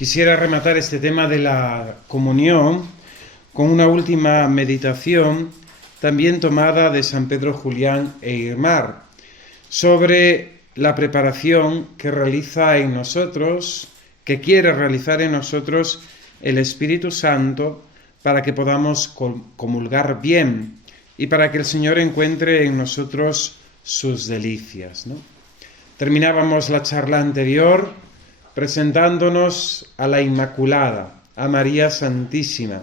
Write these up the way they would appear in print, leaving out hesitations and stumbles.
Quisiera rematar este tema de la comunión con una última meditación, también tomada de San Pedro Julián e Irmar, sobre la preparación que realiza en nosotros, que quiere realizar en nosotros el Espíritu Santo para que podamos comulgar bien y para que el Señor encuentre en nosotros sus delicias, ¿no? Terminábamos la charla anterior presentándonos a la Inmaculada, a María Santísima,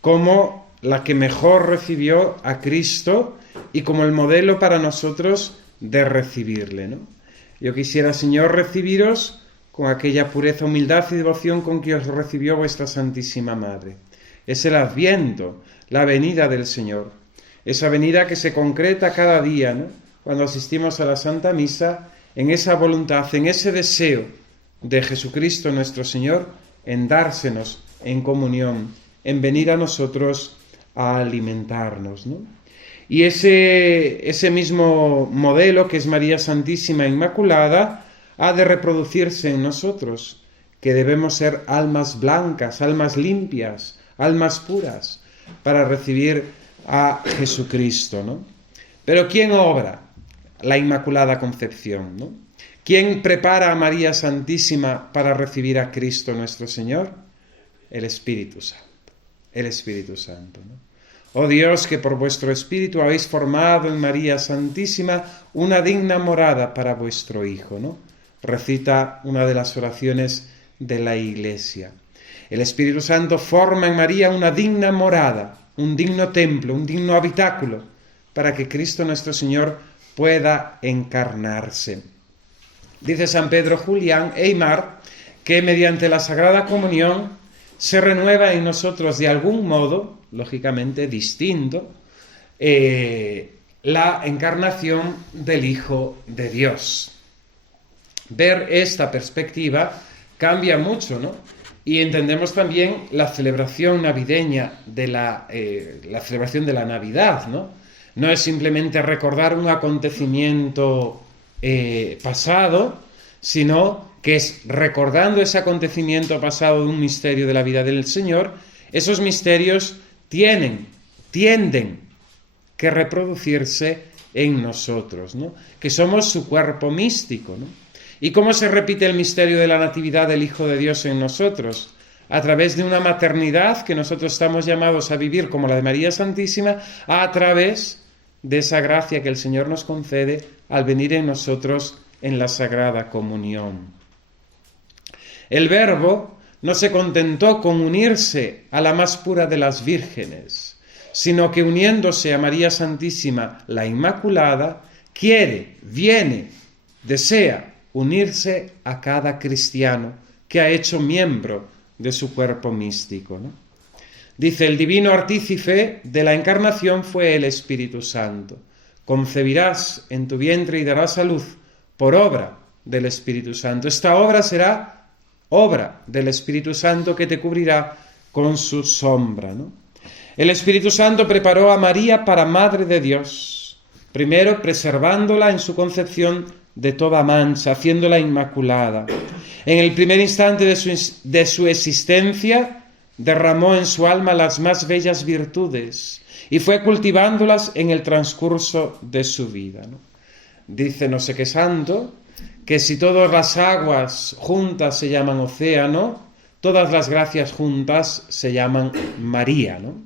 como la que mejor recibió a Cristo y como el modelo para nosotros de recibirle, ¿no? Yo quisiera, Señor, recibiros con aquella pureza, humildad y devoción con que os recibió vuestra Santísima Madre. Es el Adviento, la venida del Señor, esa venida que se concreta cada día, ¿no? Cuando asistimos a la Santa Misa, en esa voluntad, en ese deseo de Jesucristo nuestro Señor, en dársenos en comunión, en venir a nosotros a alimentarnos, ¿no? Y ese mismo modelo que es María Santísima Inmaculada ha de reproducirse en nosotros, que debemos ser almas blancas, almas limpias, almas puras, para recibir a Jesucristo, ¿no? Pero ¿quién obra la Inmaculada Concepción, ¿no? ¿Quién prepara a María Santísima para recibir a Cristo nuestro Señor? El Espíritu Santo. El Espíritu Santo, ¿no? Oh Dios, que por vuestro Espíritu habéis formado en María Santísima una digna morada para vuestro Hijo, ¿no? Recita una de las oraciones de la Iglesia. El Espíritu Santo forma en María una digna morada, un digno templo, un digno habitáculo, para que Cristo nuestro Señor pueda encarnarse. Dice San Pedro Julián e Irmar que mediante la Sagrada Comunión se renueva en nosotros de algún modo, lógicamente distinto, la encarnación del Hijo de Dios. Ver esta perspectiva cambia mucho, ¿no? Y entendemos también la celebración navideña de la celebración de la Navidad, ¿no? No es simplemente recordar un acontecimiento pasado, sino que es recordando ese acontecimiento pasado de un misterio de la vida del Señor. Esos misterios tienden que reproducirse en nosotros, ¿no? Que somos su cuerpo místico, ¿no? ¿Y cómo se repite el misterio de la Natividad del Hijo de Dios en nosotros? A través de una maternidad que nosotros estamos llamados a vivir como la de María Santísima, a través de esa gracia que el Señor nos concede al venir en nosotros en la Sagrada Comunión. El Verbo no se contentó con unirse a la más pura de las vírgenes, sino que uniéndose a María Santísima, la Inmaculada, desea unirse a cada cristiano que ha hecho miembro de su cuerpo místico, ¿no? Dice, el divino artífice de la encarnación fue el Espíritu Santo. Concebirás en tu vientre y darás a luz por obra del Espíritu Santo. Esta obra será obra del Espíritu Santo que te cubrirá con su sombra, ¿no? El Espíritu Santo preparó a María para Madre de Dios, primero preservándola en su concepción de toda mancha, haciéndola inmaculada. En el primer instante de su existencia, derramó en su alma las más bellas virtudes y fue cultivándolas en el transcurso de su vida, ¿no? Dice no sé qué santo que si todas las aguas juntas se llaman océano, todas las gracias juntas se llaman María, ¿no?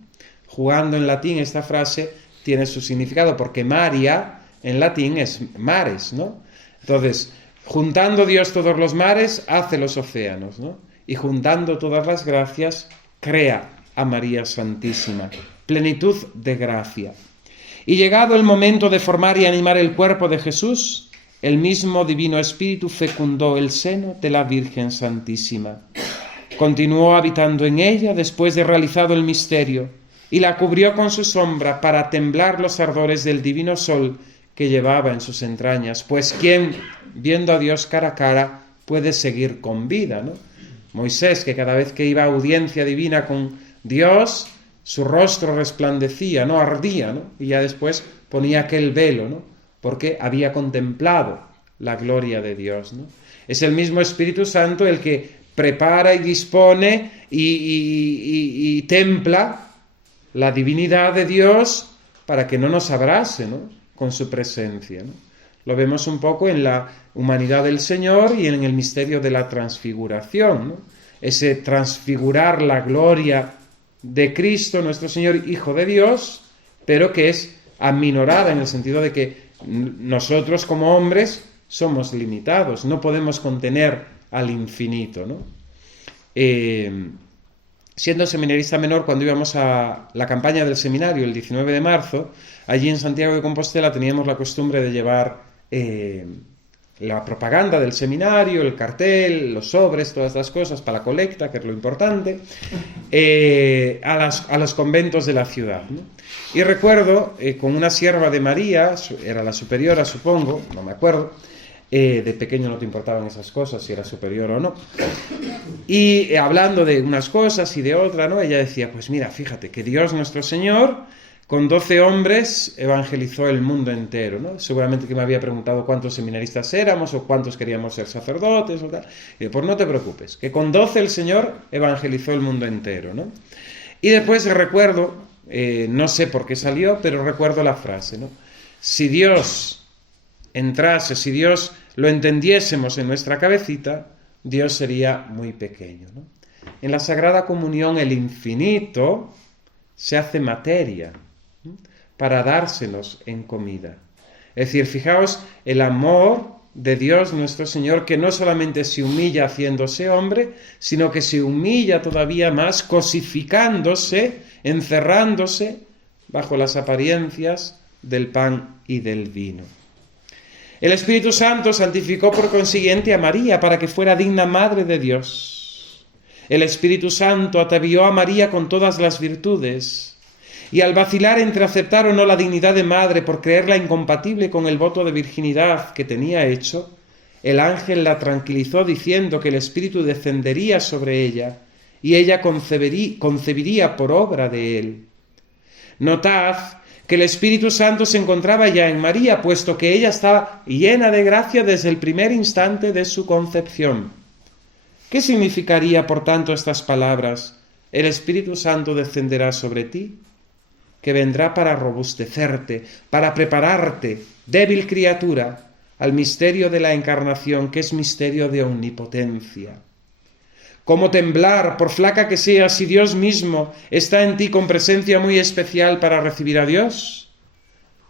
Jugando en latín, esta frase tiene su significado, porque María en latín es mares, ¿no? Entonces, juntando Dios todos los mares, hace los océanos, ¿no? Y juntando todas las gracias, crea a María Santísima. Plenitud de gracia. Y llegado el momento de formar y animar el cuerpo de Jesús, el mismo Divino Espíritu fecundó el seno de la Virgen Santísima. Continuó habitando en ella después de realizado el misterio y la cubrió con su sombra para temblar los ardores del divino sol que llevaba en sus entrañas. Pues ¿quién, viendo a Dios cara a cara, puede seguir con vida, ¿no? Moisés, que cada vez que iba a audiencia divina con Dios, su rostro resplandecía, ¿no? Ardía, ¿no? Y ya después ponía aquel velo, ¿no? Porque había contemplado la gloria de Dios, ¿no? Es el mismo Espíritu Santo el que prepara y dispone y templa la divinidad de Dios para que no nos abrase, ¿no?, con su presencia, ¿no? Lo vemos un poco en la humanidad del Señor y en el misterio de la transfiguración, ¿no? Ese transfigurar la gloria de Cristo, nuestro Señor, Hijo de Dios, pero que es aminorada en el sentido de que nosotros como hombres somos limitados, no podemos contener al infinito, ¿no? Siendo seminarista menor, cuando íbamos a la campaña del seminario el 19 de marzo, allí en Santiago de Compostela teníamos la costumbre de llevar la propaganda del seminario, el cartel, los sobres, todas las cosas para la colecta, que es lo importante, a los conventos de la ciudad, ¿no? Y recuerdo con una sierva de María, era la superiora supongo, no me acuerdo, de pequeño no te importaban esas cosas, si era superior o no, y hablando de unas cosas y de otras, ¿no?, ella decía, pues mira, fíjate que Dios nuestro Señor con 12 hombres evangelizó el mundo entero, ¿no? Seguramente que me había preguntado cuántos seminaristas éramos o cuántos queríamos ser sacerdotes o tal. Y pues no te preocupes, que con 12 el Señor evangelizó el mundo entero, ¿no? Y después recuerdo, no sé por qué salió, pero recuerdo la frase, ¿no? Si Dios entrase, si Dios lo entendiésemos en nuestra cabecita, Dios sería muy pequeño, ¿no? En la Sagrada Comunión el infinito se hace materia para dárselos en comida. Es decir, fijaos el amor de Dios nuestro Señor, que no solamente se humilla haciéndose hombre, sino que se humilla todavía más cosificándose, encerrándose bajo las apariencias del pan y del vino. El Espíritu Santo santificó por consiguiente a María para que fuera digna madre de Dios. El Espíritu Santo atavió a María con todas las virtudes, y al vacilar entre aceptar o no la dignidad de madre por creerla incompatible con el voto de virginidad que tenía hecho, el ángel la tranquilizó diciendo que el Espíritu descendería sobre ella y ella concebiría por obra de él. Notad que el Espíritu Santo se encontraba ya en María, puesto que ella estaba llena de gracia desde el primer instante de su concepción. ¿Qué significaría, por tanto, estas palabras? El Espíritu Santo descenderá sobre ti, que vendrá para robustecerte, para prepararte, débil criatura, al misterio de la encarnación, que es misterio de omnipotencia. ¿Cómo temblar, por flaca que seas, si Dios mismo está en ti con presencia muy especial para recibir a Dios?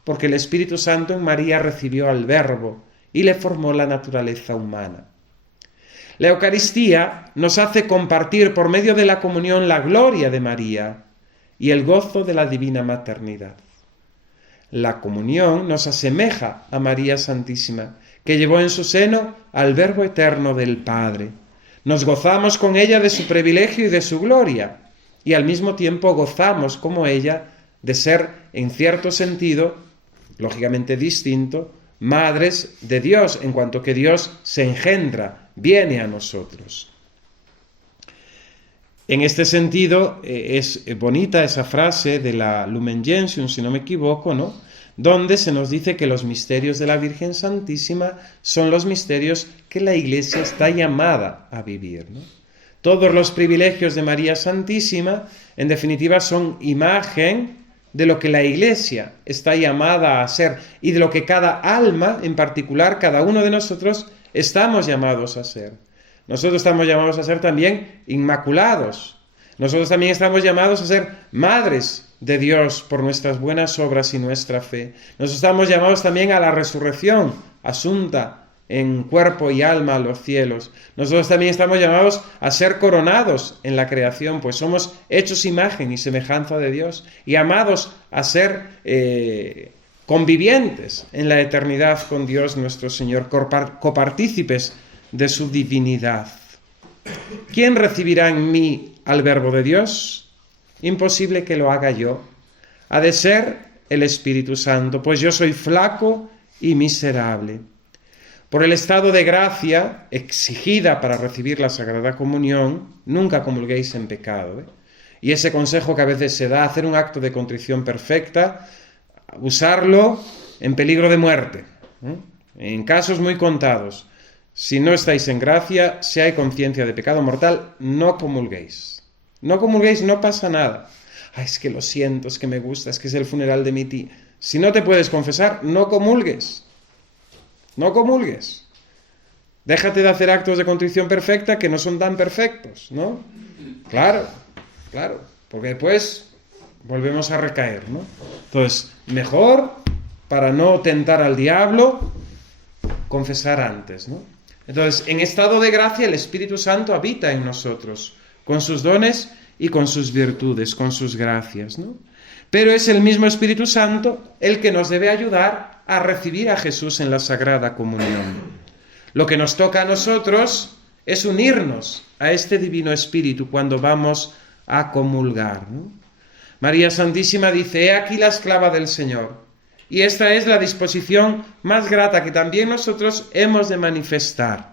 Porque el Espíritu Santo en María recibió al Verbo y le formó la naturaleza humana. La Eucaristía nos hace compartir por medio de la comunión la gloria de María y el gozo de la divina maternidad. La comunión nos asemeja a María Santísima, que llevó en su seno al Verbo eterno del Padre. Nos gozamos con ella de su privilegio y de su gloria, y al mismo tiempo gozamos como ella de ser, en cierto sentido, lógicamente distinto, madres de Dios, en cuanto que Dios se engendra, viene a nosotros. En este sentido, es bonita esa frase de la Lumen Gentium, si no me equivoco, ¿no?, donde se nos dice que los misterios de la Virgen Santísima son los misterios que la Iglesia está llamada a vivir, ¿no? Todos los privilegios de María Santísima, en definitiva, son imagen de lo que la Iglesia está llamada a ser y de lo que cada alma, en particular cada uno de nosotros, estamos llamados a ser. Nosotros estamos llamados a ser también inmaculados. Nosotros también estamos llamados a ser madres de Dios por nuestras buenas obras y nuestra fe. Nosotros estamos llamados también a la resurrección, asunta en cuerpo y alma a los cielos. Nosotros también estamos llamados a ser coronados en la creación, pues somos hechos imagen y semejanza de Dios y llamados a ser convivientes en la eternidad con Dios nuestro Señor, copartícipes de su divinidad. ¿Quién recibirá en mí al Verbo de Dios? Imposible que lo haga yo. Ha de ser el Espíritu Santo, pues yo soy flaco y miserable. Por el estado de gracia exigida para recibir la Sagrada Comunión, nunca comulguéis en pecado, ¿eh? Y ese consejo que a veces se da, hacer un acto de contrición perfecta, usarlo en peligro de muerte, ¿eh?, en casos muy contados. si no estáis en gracia, si hay conciencia de pecado mortal, no comulguéis. No comulguéis, no pasa nada. Ay, es que lo siento, es que me gusta, es que es el funeral de mi tía. Si no te puedes confesar, no comulgues. No comulgues. Déjate de hacer actos de contrición perfecta que no son tan perfectos, ¿no? Claro, porque después volvemos a recaer, ¿no? Entonces, mejor, para no tentar al diablo, confesar antes, ¿no? Entonces, en estado de gracia, el Espíritu Santo habita en nosotros, con sus dones y con sus virtudes, con sus gracias, ¿no? Pero es el mismo Espíritu Santo el que nos debe ayudar a recibir a Jesús en la Sagrada Comunión. Lo que nos toca a nosotros es unirnos a este Divino Espíritu cuando vamos a comulgar, ¿no? María Santísima dice: «He aquí la esclava del Señor». Y esta es la disposición más grata que también nosotros hemos de manifestar,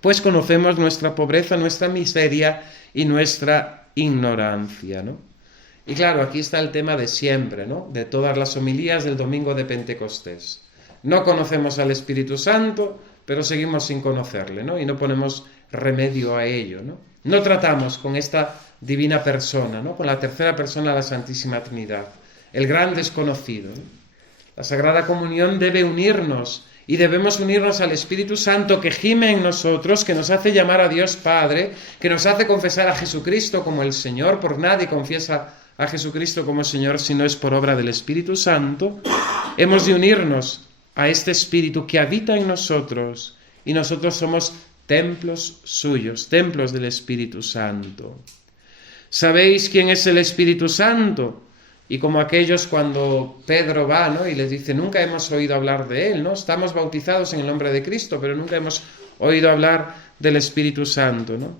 pues conocemos nuestra pobreza, nuestra miseria y nuestra ignorancia, ¿no? Y claro, aquí está el tema de siempre, ¿no? De todas las homilías del domingo de Pentecostés. No conocemos al Espíritu Santo, pero seguimos sin conocerle, ¿no? Y no ponemos remedio a ello, ¿no? No tratamos con esta divina persona, ¿no? Con la tercera persona de la Santísima Trinidad, el gran desconocido, ¿no? La Sagrada Comunión debe unirnos y debemos unirnos al Espíritu Santo que gime en nosotros, que nos hace llamar a Dios Padre, que nos hace confesar a Jesucristo como el Señor. Por nadie confiesa a Jesucristo como Señor si no es por obra del Espíritu Santo. Hemos de unirnos a este Espíritu que habita en nosotros y nosotros somos templos suyos, templos del Espíritu Santo. ¿Sabéis quién es el Espíritu Santo? Y como aquellos cuando Pedro va, ¿no? Y les dice: nunca hemos oído hablar de él, ¿no? Estamos bautizados en el nombre de Cristo, pero nunca hemos oído hablar del Espíritu Santo, ¿no?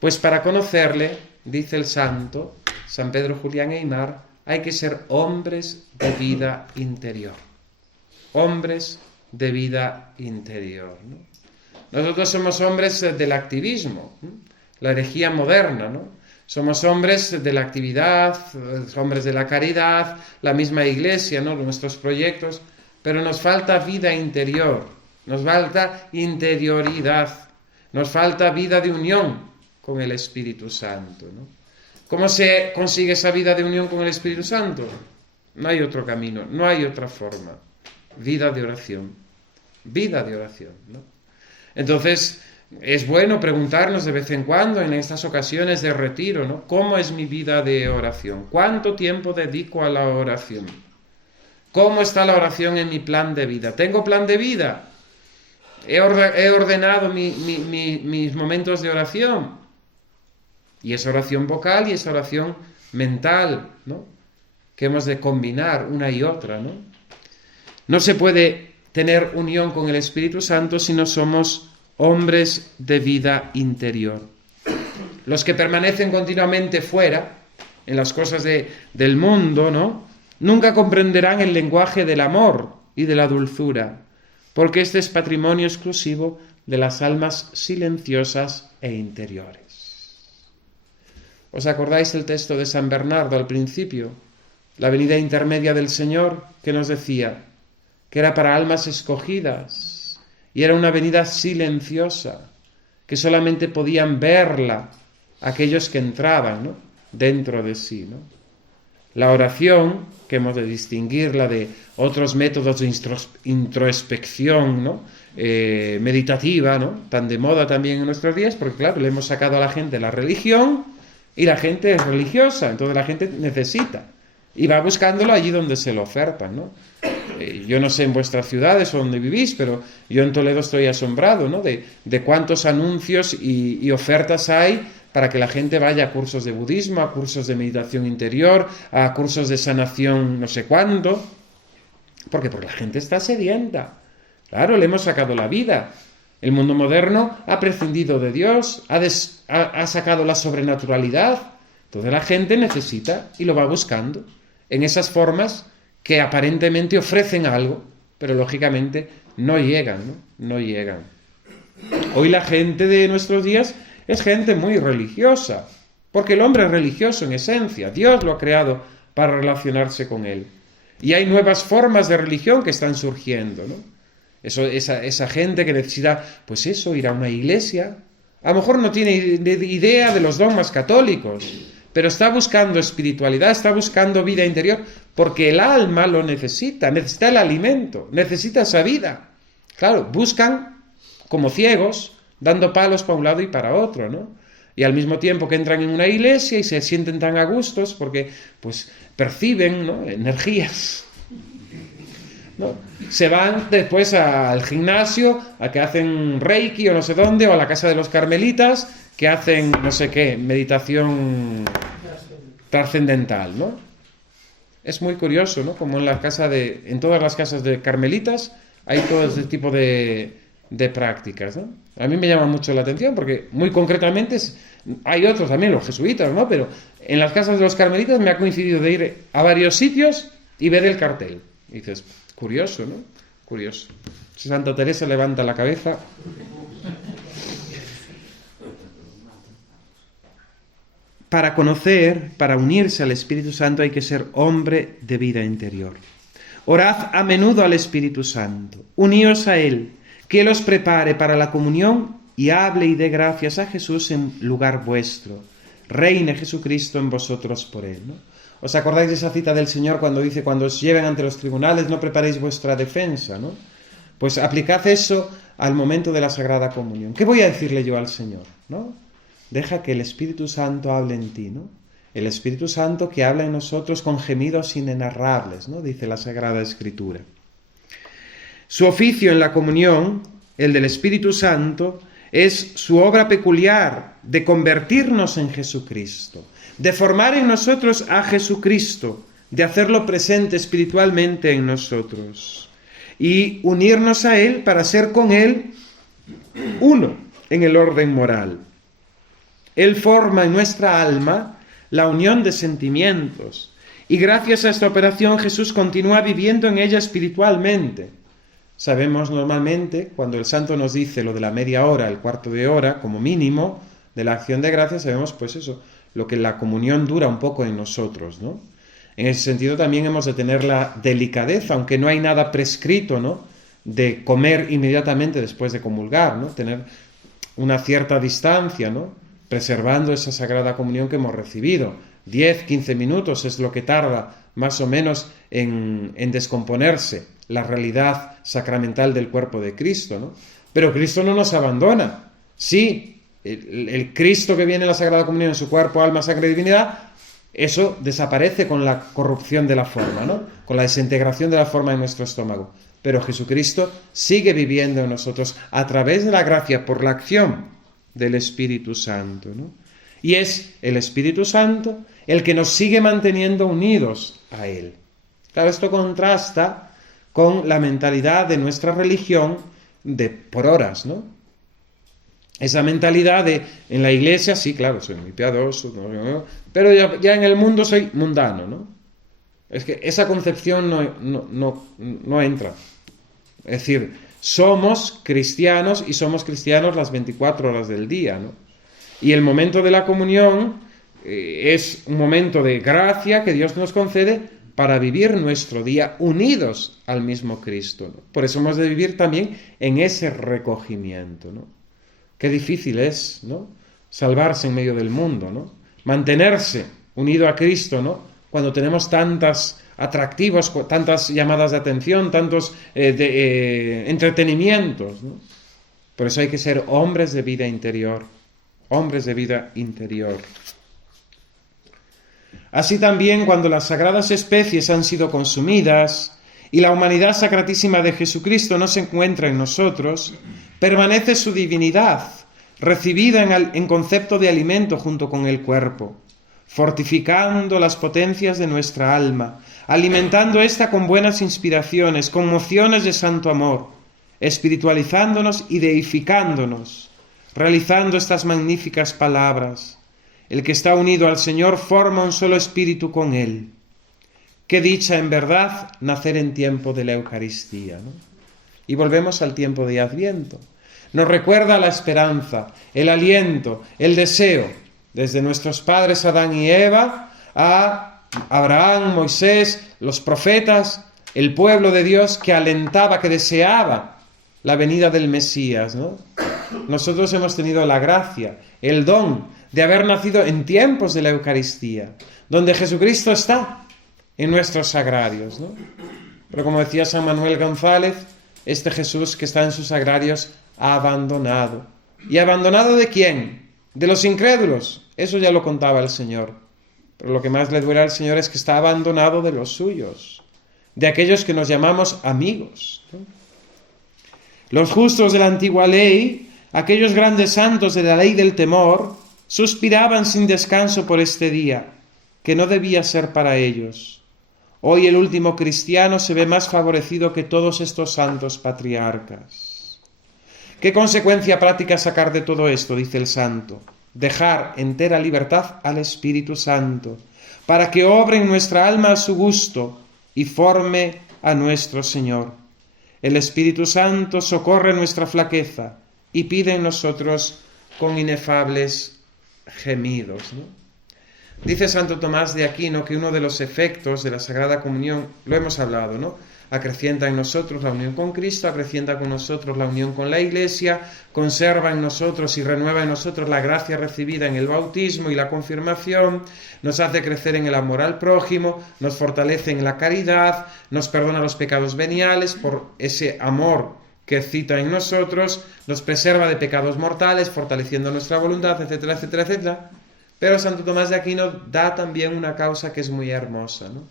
Pues para conocerle, dice el santo, San Pedro Julián Aymar, hay que ser hombres de vida interior. Hombres de vida interior, ¿no? Nosotros somos hombres del activismo, ¿no? La herejía moderna, ¿no? Somos hombres de la actividad, hombres de la caridad, la misma iglesia, ¿no? Nuestros proyectos, pero nos falta vida interior, nos falta interioridad, nos falta vida de unión con el Espíritu Santo, ¿no? ¿Cómo se consigue esa vida de unión con el Espíritu Santo? No hay otro camino, no hay otra forma. Vida de oración, ¿no? Entonces, es bueno preguntarnos de vez en cuando en estas ocasiones de retiro, ¿no? ¿Cómo es mi vida de oración? ¿Cuánto tiempo dedico a la oración? ¿Cómo está la oración en mi plan de vida? ¿Tengo plan de vida? ¿He ordenado mis momentos de oración? Y esa oración vocal y esa oración mental, ¿no? Que hemos de combinar una y otra, ¿no? No se puede tener unión con el Espíritu Santo si no somos hombres de vida interior. Los que permanecen continuamente fuera, en las cosas del mundo, ¿no? Nunca comprenderán el lenguaje del amor y de la dulzura, porque este es patrimonio exclusivo de las almas silenciosas e interiores. ¿Os acordáis el texto de San Bernardo al principio? La venida intermedia del Señor, que nos decía que era para almas escogidas, y era una venida silenciosa, que solamente podían verla aquellos que entraban, ¿no? Dentro de sí, ¿no? La oración, que hemos de distinguirla de otros métodos de introspección, ¿no? Meditativa, ¿no? Tan de moda también en nuestros días, porque claro, le hemos sacado a la gente la religión y la gente es religiosa, entonces la gente necesita y va buscándolo allí donde se lo ofertan, ¿no? Yo no sé en vuestras ciudades o donde vivís, pero yo en Toledo estoy asombrado, ¿no? De cuántos anuncios y ofertas hay para que la gente vaya a cursos de budismo, a cursos de meditación interior, a cursos de sanación no sé cuándo. Porque la gente está sedienta. Claro, le hemos sacado la vida. El mundo moderno ha prescindido de Dios, ha sacado la sobrenaturalidad. Entonces la gente necesita y lo va buscando en esas formas que aparentemente ofrecen algo, pero lógicamente no llegan, ¿no? No llegan. Hoy la gente de nuestros días es gente muy religiosa, porque el hombre es religioso en esencia, Dios lo ha creado para relacionarse con él. Y hay nuevas formas de religión que están surgiendo, ¿no? Esa gente que necesita, pues eso, ir a una iglesia. A lo mejor no tiene idea de los dogmas católicos, pero está buscando espiritualidad, está buscando vida interior, porque el alma lo necesita el alimento, necesita esa vida. Claro, buscan como ciegos, dando palos para un lado y para otro, ¿no? Y al mismo tiempo que entran en una iglesia y se sienten tan a gustos porque pues perciben, ¿no?, energías, ¿no? Se van después al gimnasio a que hacen reiki o no sé dónde, o a la casa de los carmelitas que hacen no sé qué, meditación trascendental, ¿no? Es muy curioso, ¿no? Como en todas las casas de carmelitas hay todo este tipo de prácticas, ¿no? A mí me llama mucho la atención porque muy concretamente hay otros también, los jesuitas, ¿no? Pero en las casas de los carmelitas me ha coincidido de ir a varios sitios y ver el cartel. Y dices, curioso, ¿no? Curioso. Si Santa Teresa levanta la cabeza. Para conocer, para unirse al Espíritu Santo hay que ser hombre de vida interior. Orad a menudo al Espíritu Santo, uníos a Él, que Él os prepare para la comunión y hable y dé gracias a Jesús en lugar vuestro. Reine Jesucristo en vosotros por Él, ¿no? ¿Os acordáis de esa cita del Señor cuando dice, cuando os lleven ante los tribunales no preparéis vuestra defensa, ¿no? Pues aplicad eso al momento de la Sagrada Comunión. ¿Qué voy a decirle yo al Señor, ¿no? Deja que el Espíritu Santo hable en ti, ¿no? El Espíritu Santo que habla en nosotros con gemidos inenarrables, ¿no? Dice la Sagrada Escritura. Su oficio en la comunión, el del Espíritu Santo, es su obra peculiar de convertirnos en Jesucristo, de formar en nosotros a Jesucristo, de hacerlo presente espiritualmente en nosotros y unirnos a Él para ser con Él uno en el orden moral. Él forma en nuestra alma la unión de sentimientos y gracias a esta operación Jesús continúa viviendo en ella espiritualmente. Sabemos normalmente, cuando el santo nos dice lo de la media hora, el cuarto de hora, como mínimo, de la acción de gracias, sabemos pues eso, lo que la comunión dura un poco en nosotros, ¿no? En ese sentido también hemos de tener la delicadeza, aunque no hay nada prescrito, ¿no?, de comer inmediatamente después de comulgar, ¿no? Tener una cierta distancia, ¿no?, preservando esa Sagrada Comunión que hemos recibido. 10, 15 minutos es lo que tarda más o menos en descomponerse la realidad sacramental del cuerpo de Cristo, ¿no? Pero Cristo no nos abandona. Sí, el Cristo que viene en la Sagrada Comunión en su cuerpo, alma, sangre y divinidad, eso desaparece con la corrupción de la forma, ¿no?, con la desintegración de la forma en nuestro estómago. Pero Jesucristo sigue viviendo en nosotros a través de la gracia por la acción del Espíritu Santo, ¿no? Y es el Espíritu Santo el que nos sigue manteniendo unidos a Él. Claro, esto contrasta con la mentalidad de nuestra religión de por horas, ¿no? Esa mentalidad de, en la iglesia, sí, claro, soy muy piadoso, pero ya en el mundo soy mundano, ¿no? Es que esa concepción no entra. Es decir, somos cristianos y somos cristianos las 24 horas del día, ¿no? Y el momento de la comunión es un momento de gracia que Dios nos concede para vivir nuestro día unidos al mismo Cristo, ¿no? Por eso hemos de vivir también en ese recogimiento, ¿no? Qué difícil es, ¿no?, salvarse en medio del mundo, ¿no?, mantenerse unido a Cristo, ¿no?, cuando tenemos tantos atractivos, tantas llamadas de atención, tantos entretenimientos, ¿no? Por eso hay que ser hombres de vida interior, hombres de vida interior. Así también, cuando las sagradas especies han sido consumidas y la humanidad sacratísima de Jesucristo no se encuentra en nosotros, permanece su divinidad, recibida en concepto de alimento junto con el cuerpo, fortificando las potencias de nuestra alma, alimentando ésta con buenas inspiraciones, con mociones de santo amor, espiritualizándonos y deificándonos, realizando estas magníficas palabras: el que está unido al Señor forma un solo espíritu con Él. Qué dicha en verdad nacer en tiempo de la Eucaristía, ¿no? Y volvemos al tiempo de Adviento. Nos recuerda la esperanza, el aliento, el deseo, desde nuestros padres Adán y Eva a Abraham, Moisés, los profetas, el pueblo de Dios que alentaba, que deseaba la venida del Mesías, ¿no? Nosotros hemos tenido la gracia, el don de haber nacido en tiempos de la Eucaristía, donde Jesucristo está en nuestros sagrarios, ¿no? Pero como decía San Manuel González, este Jesús que está en sus sagrarios ha abandonado. ¿Y abandonado de quién? De los incrédulos. Eso ya lo contaba el Señor. Pero lo que más le duele al Señor es que está abandonado de los suyos, de aquellos que nos llamamos amigos, ¿no? Los justos de la antigua ley, aquellos grandes santos de la ley del temor, suspiraban sin descanso por este día, que no debía ser para ellos. Hoy el último cristiano se ve más favorecido que todos estos santos patriarcas. ¿Qué consecuencia práctica sacar de todo esto? Dice el santo. Dejar entera libertad al Espíritu Santo, para que obre en nuestra alma a su gusto y forme a nuestro Señor. El Espíritu Santo socorre nuestra flaqueza y pide en nosotros con inefables gemidos, ¿no? Dice Santo Tomás de Aquino que uno de los efectos de la Sagrada Comunión, lo hemos hablado, ¿no? Acrecienta en nosotros la unión con Cristo, acrecienta con nosotros la unión con la Iglesia, conserva en nosotros y renueva en nosotros la gracia recibida en el bautismo y la confirmación, nos hace crecer en el amor al prójimo, nos fortalece en la caridad, nos perdona los pecados veniales por ese amor que excita en nosotros, nos preserva de pecados mortales, fortaleciendo nuestra voluntad, etcétera, etcétera, etcétera. Pero Santo Tomás de Aquino da también una causa que es muy hermosa, ¿no?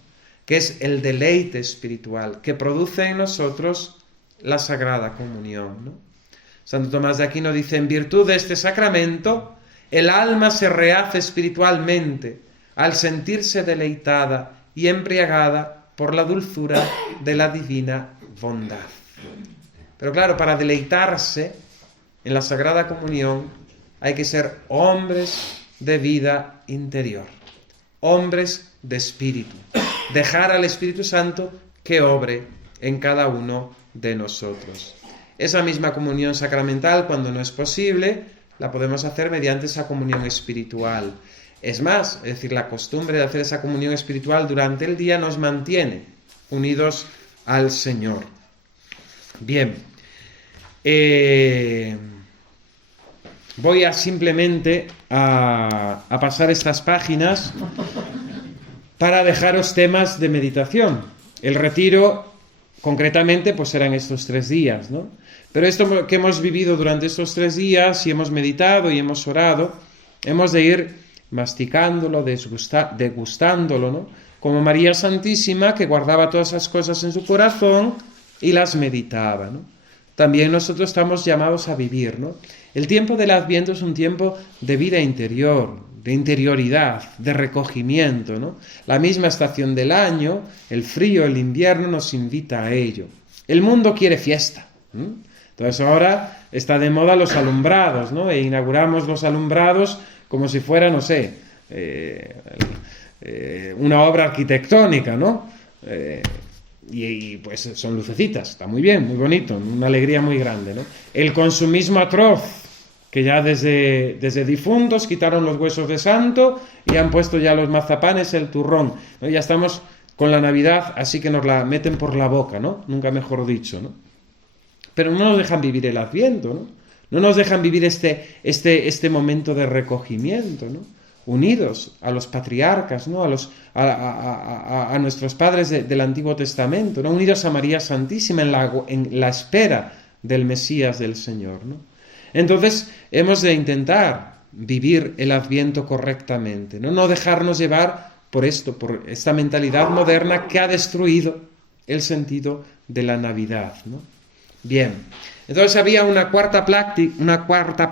Que es el deleite espiritual que produce en nosotros la Sagrada Comunión, ¿no? Santo Tomás de Aquino dice, en virtud de este sacramento, el alma se rehace espiritualmente al sentirse deleitada y embriagada por la dulzura de la divina bondad. Pero claro, para deleitarse en la Sagrada Comunión hay que ser hombres de vida interior, hombres de espíritu, dejar al Espíritu Santo que obre en cada uno de nosotros. Esa misma comunión sacramental, cuando no es posible, la podemos hacer mediante esa comunión espiritual. Es más, es decir, la costumbre de hacer esa comunión espiritual durante el día nos mantiene unidos al Señor. Bien, voy a simplemente a pasar estas páginas para dejaros temas de meditación. El retiro, concretamente, pues serán estos 3 días, ¿no? Pero esto que hemos vivido durante estos 3 días, y hemos meditado y hemos orado, hemos de ir masticándolo, degustándolo, ¿no? Como María Santísima, que guardaba todas esas cosas en su corazón y las meditaba, ¿no? También nosotros estamos llamados a vivir, ¿no? El tiempo del Adviento es un tiempo de vida interior, de interioridad, de recogimiento, ¿no? La misma estación del año, el frío, el invierno, nos invita a ello. El mundo quiere fiesta, ¿no? Entonces ahora está de moda los alumbrados, ¿no? E inauguramos los alumbrados como si fuera, no sé, una obra arquitectónica, ¿no? Y pues son lucecitas, está muy bien, muy bonito, una alegría muy grande, ¿no? El consumismo atroz, que ya desde difuntos quitaron los huesos de santo y han puesto ya los mazapanes, el turrón, ¿no? Ya estamos con la Navidad, así que nos la meten por la boca, ¿no? Nunca mejor dicho, ¿no? Pero no nos dejan vivir el Adviento, ¿no? No nos dejan vivir este momento de recogimiento, ¿no? Unidos a los patriarcas, ¿no? A nuestros padres del Antiguo Testamento, ¿no? Unidos a María Santísima en la espera del Mesías del Señor, ¿no? Entonces hemos de intentar vivir el Adviento correctamente, ¿no? No dejarnos llevar por esta mentalidad moderna que ha destruido el sentido de la Navidad, ¿no? Bien, entonces había una cuarta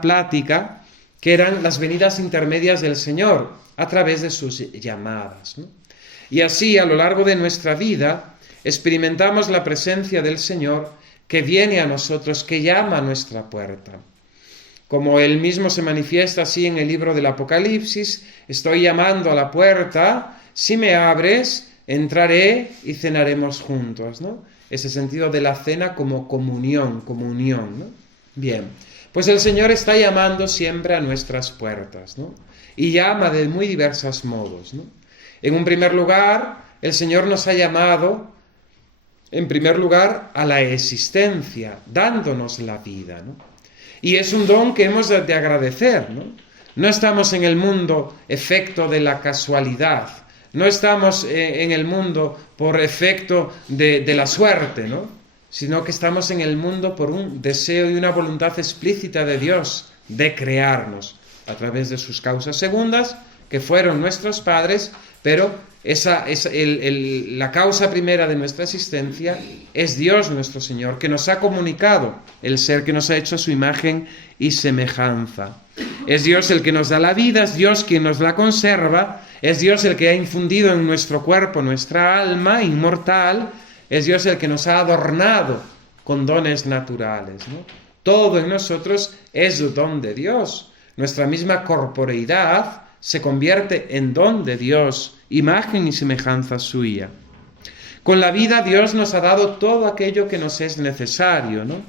plática que eran las venidas intermedias del Señor a través de sus llamadas, ¿no? Y así, a lo largo de nuestra vida, experimentamos la presencia del Señor que viene a nosotros, que llama a nuestra puerta. Como Él mismo se manifiesta así en el libro del Apocalipsis, estoy llamando a la puerta, si me abres, entraré y cenaremos juntos, ¿no? Ese sentido de la cena como comunión, ¿no? Bien. Pues el Señor está llamando siempre a nuestras puertas, ¿no? Y llama de muy diversos modos, ¿no? En un primer lugar, el Señor nos ha llamado en primer lugar, a la existencia, dándonos la vida, ¿no? Y es un don que hemos de agradecer, ¿no? No estamos en el mundo efecto de la casualidad, no estamos en el mundo por efecto de la suerte, ¿no? Sino que estamos en el mundo por un deseo y una voluntad explícita de Dios de crearnos a través de sus causas segundas, que fueron nuestros padres, pero la causa primera de nuestra existencia es Dios nuestro Señor, que nos ha comunicado el ser que nos ha hecho a su imagen y semejanza. Es Dios el que nos da la vida, es Dios quien nos la conserva, es Dios el que ha infundido en nuestro cuerpo nuestra alma inmortal, es Dios el que nos ha adornado con dones naturales, ¿no? Todo en nosotros es don de Dios. Nuestra misma corporeidad se convierte en don de Dios, imagen y semejanza suya. Con la vida Dios nos ha dado todo aquello que nos es necesario, ¿no?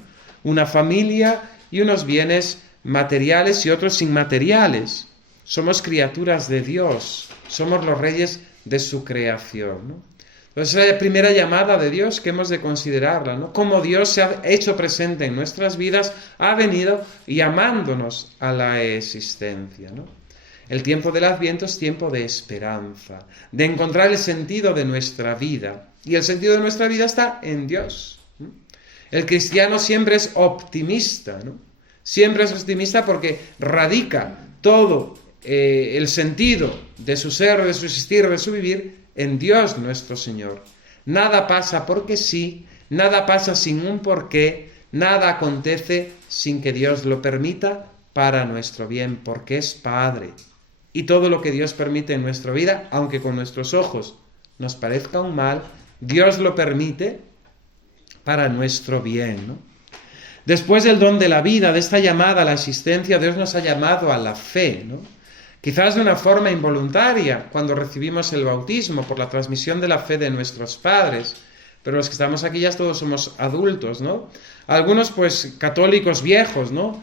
Una familia y unos bienes materiales y otros inmateriales. Somos criaturas de Dios, somos los reyes de su creación, ¿no? Entonces, es la primera llamada de Dios que hemos de considerarla, ¿no? Cómo Dios se ha hecho presente en nuestras vidas, ha venido llamándonos a la existencia, ¿no? El tiempo del Adviento es tiempo de esperanza, de encontrar el sentido de nuestra vida. Y el sentido de nuestra vida está en Dios, ¿no? El cristiano siempre es optimista, ¿no? Siempre es optimista porque radica todo el sentido de su ser, de su existir, de su vivir en Dios nuestro Señor. Nada pasa porque sí, nada pasa sin un porqué, nada acontece sin que Dios lo permita para nuestro bien, porque es Padre. Y todo lo que Dios permite en nuestra vida, aunque con nuestros ojos nos parezca un mal, Dios lo permite para nuestro bien, ¿no? Después del don de la vida, de esta llamada a la existencia, Dios nos ha llamado a la fe, ¿no? Quizás de una forma involuntaria, cuando recibimos el bautismo, por la transmisión de la fe de nuestros padres, pero los que estamos aquí ya todos somos adultos, ¿no? Algunos, pues, católicos viejos, ¿no?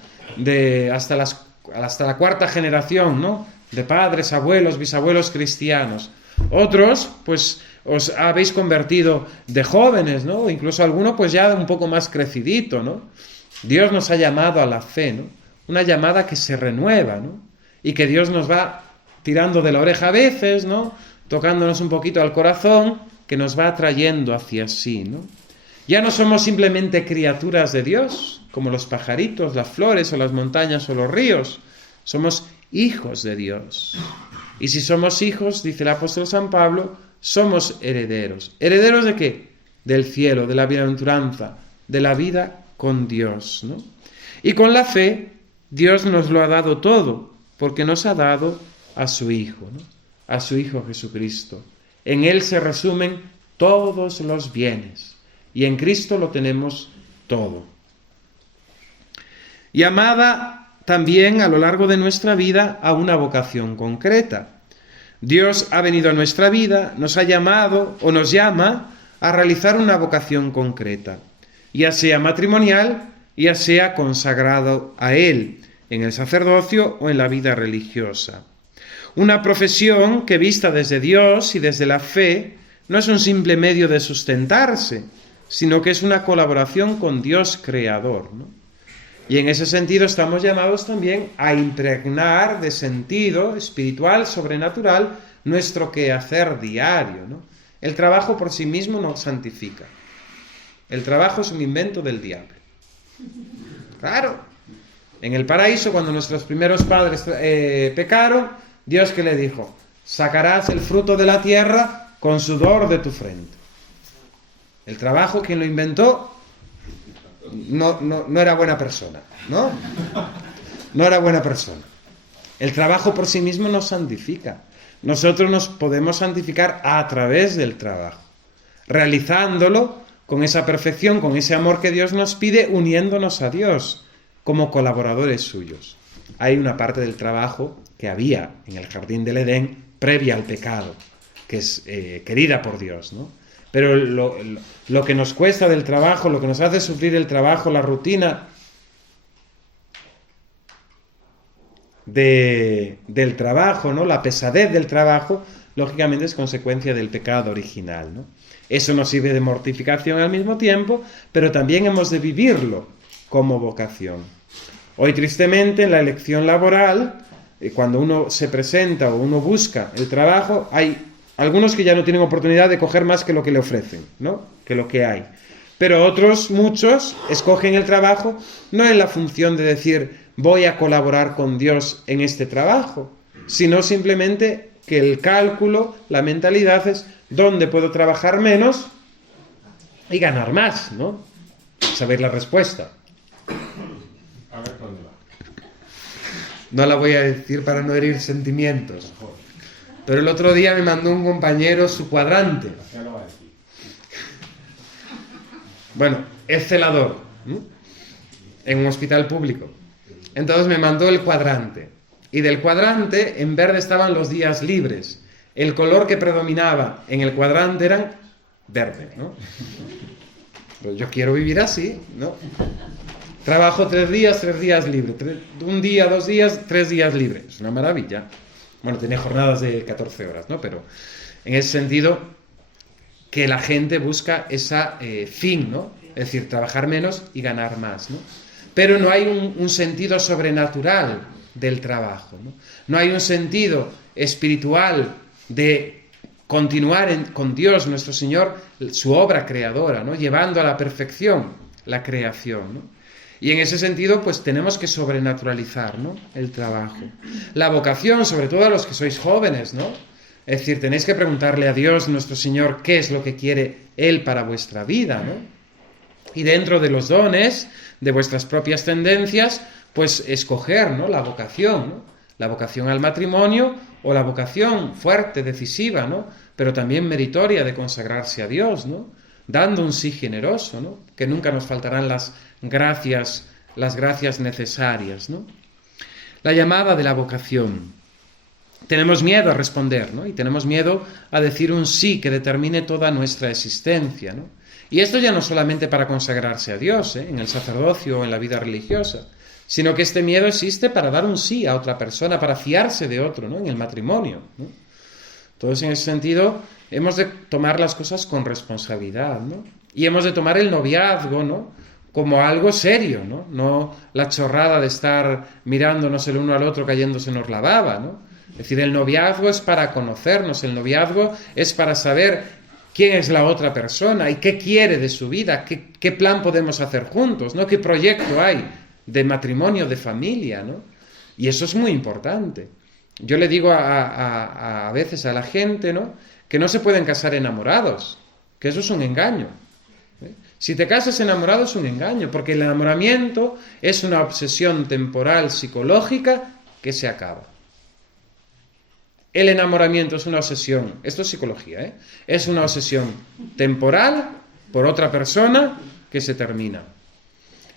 Hasta la cuarta generación, ¿no? De padres, abuelos, bisabuelos cristianos. Otros, pues, os habéis convertido de jóvenes, ¿no? Incluso alguno, pues, ya un poco más crecidito, ¿no? Dios nos ha llamado a la fe, ¿no? Una llamada que se renueva, ¿no? Y que Dios nos va tirando de la oreja a veces, ¿no? Tocándonos un poquito al corazón, que nos va atrayendo hacia sí, ¿no? Ya no somos simplemente criaturas de Dios, como los pajaritos, las flores o las montañas o los ríos. Somos hijos de Dios. Y si somos hijos, dice el apóstol San Pablo, somos herederos. ¿Herederos de qué? Del cielo, de la bienaventuranza, de la vida con Dios, ¿no? Y con la fe, Dios nos lo ha dado todo, porque nos ha dado a su Hijo, ¿no? A su Hijo Jesucristo. En Él se resumen todos los bienes, y en Cristo lo tenemos todo. Llamada también a lo largo de nuestra vida a una vocación concreta. Dios ha venido a nuestra vida, nos ha llamado o nos llama a realizar una vocación concreta, ya sea matrimonial, ya sea consagrado a Él, en el sacerdocio o en la vida religiosa. Una profesión que, vista desde Dios y desde la fe, no es un simple medio de sustentarse, sino que es una colaboración con Dios creador, ¿no? Y en ese sentido estamos llamados también a impregnar de sentido espiritual, sobrenatural, nuestro quehacer diario, ¿no? El trabajo por sí mismo no santifica. El trabajo es un invento del diablo. Claro. En el paraíso, cuando nuestros primeros padres pecaron, Dios, ¿qué le dijo? Sacarás el fruto de la tierra con sudor de tu frente. El trabajo, quien lo inventó, no era buena persona, ¿no? No era buena persona. El trabajo por sí mismo nos santifica. Nosotros nos podemos santificar a través del trabajo, realizándolo con esa perfección, con ese amor que Dios nos pide, uniéndonos a Dios como colaboradores suyos. Hay una parte del trabajo que había en el jardín del Edén previa al pecado, que es querida por Dios, ¿no? Pero lo que nos cuesta del trabajo, lo que nos hace sufrir el trabajo, la rutina del trabajo, ¿no? La pesadez del trabajo, lógicamente es consecuencia del pecado original, ¿no? Eso nos sirve de mortificación al mismo tiempo, pero también hemos de vivirlo como vocación. Hoy, tristemente, en la elección laboral, cuando uno se presenta o uno busca el trabajo, hay algunos que ya no tienen oportunidad de coger más que lo que le ofrecen, ¿no? Que lo que hay. Pero otros, muchos, escogen el trabajo no en la función de decir voy a colaborar con Dios en este trabajo, sino simplemente que el cálculo, la mentalidad es dónde puedo trabajar menos y ganar más, ¿no? Sabéis la respuesta. A ver dónde va. No la voy a decir para no herir sentimientos. Pero el otro día me mandó un compañero su cuadrante. Ya lo va a decir. Bueno, es celador, ¿no? En un hospital público. Entonces me mandó el cuadrante. Y del cuadrante en verde estaban los días libres. El color que predominaba en el cuadrante eran verde, ¿no? Pues yo quiero vivir así, ¿no? Trabajo 3 días libres. Un día, 2 días, 3 días libres. Es una maravilla. Bueno, tenía jornadas de 14 horas, ¿no? Pero en ese sentido, que la gente busca esa fin, ¿no? Es decir, trabajar menos y ganar más, ¿no? Pero no hay un sentido sobrenatural del trabajo, ¿no? No hay un sentido espiritual de continuar con Dios, nuestro Señor, su obra creadora, ¿no? Llevando a la perfección la creación, ¿no? Y en ese sentido, pues tenemos que sobrenaturalizar, ¿no? El trabajo. La vocación, sobre todo a los que sois jóvenes, ¿no? Es decir, tenéis que preguntarle a Dios, nuestro Señor, qué es lo que quiere Él para vuestra vida, ¿no? Y dentro de los dones, de vuestras propias tendencias, pues escoger, ¿no? La vocación, ¿no? La vocación al matrimonio o la vocación fuerte, decisiva, ¿no? Pero también meritoria de consagrarse a Dios, ¿no? Dando un sí generoso, ¿no? Que nunca nos faltarán las gracias necesarias, ¿no? La llamada de la vocación. Tenemos miedo a responder, ¿no? Y tenemos miedo a decir un sí que determine toda nuestra existencia, ¿no? Y esto ya no solamente para consagrarse a Dios, en el sacerdocio o en la vida religiosa, sino que este miedo existe para dar un sí a otra persona, para fiarse de otro, ¿no? En el matrimonio, ¿no? Entonces, en ese sentido, hemos de tomar las cosas con responsabilidad, ¿no? Y hemos de tomar el noviazgo, ¿no? Como algo serio, ¿no? No la chorrada de estar mirándonos el uno al otro cayéndosenos la baba, ¿no? Es decir, el noviazgo es para conocernos, el noviazgo es para saber quién es la otra persona y qué quiere de su vida, qué plan podemos hacer juntos, ¿no? Qué proyecto hay de matrimonio, de familia, ¿no? Y eso es muy importante. Yo le digo a veces a la gente, ¿no? Que no se pueden casar enamorados, que eso es un engaño. Si te casas enamorado es un engaño, porque el enamoramiento es una obsesión temporal psicológica que se acaba. El enamoramiento es una obsesión, esto es psicología, ¿eh? Es una obsesión temporal por otra persona que se termina.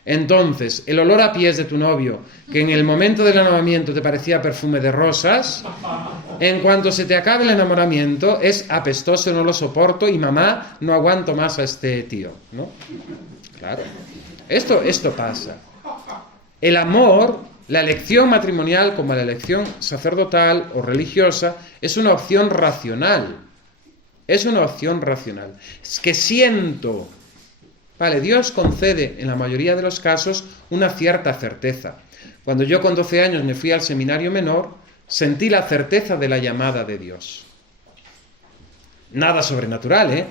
Entonces, el olor a pies de tu novio, que en el momento del enamoramiento te parecía perfume de rosas, en cuanto se te acabe el enamoramiento, es apestoso, no lo soporto y mamá, no aguanto más a este tío, ¿no? Claro. Esto pasa. El amor, la elección matrimonial como la elección sacerdotal o religiosa, es una opción racional. Es una opción racional. Es que siento... Vale, Dios concede en la mayoría de los casos una cierta certeza. Cuando yo con 12 años me fui al seminario menor, sentí la certeza de la llamada de Dios. Nada sobrenatural, ¿eh?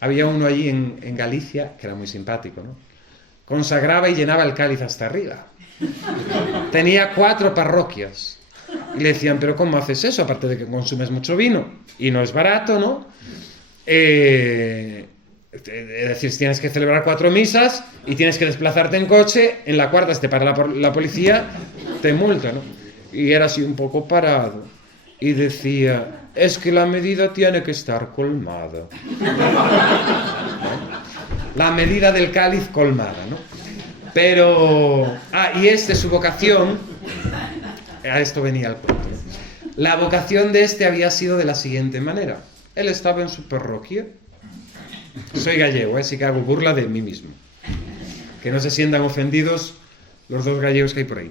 Había uno allí en Galicia, que era muy simpático, ¿no? Consagraba y llenaba el cáliz hasta arriba. Tenía 4 parroquias. Y le decían, ¿pero cómo haces eso? Aparte de que consumes mucho vino. Y no es barato, ¿no? Es decir, si tienes que celebrar 4 misas y tienes que desplazarte en coche, en la cuarta, si te para la policía, te multa, ¿no? Y era así un poco parado. Y decía, es que la medida tiene que estar colmada. La medida del cáliz colmada, ¿no? Pero... y su vocación... A esto venía el cuento, ¿no? La vocación de había sido de la siguiente manera. Él estaba en su parroquia. Soy gallego, así que hago burla de mí mismo. Que no se sientan ofendidos los 2 gallegos que hay por ahí.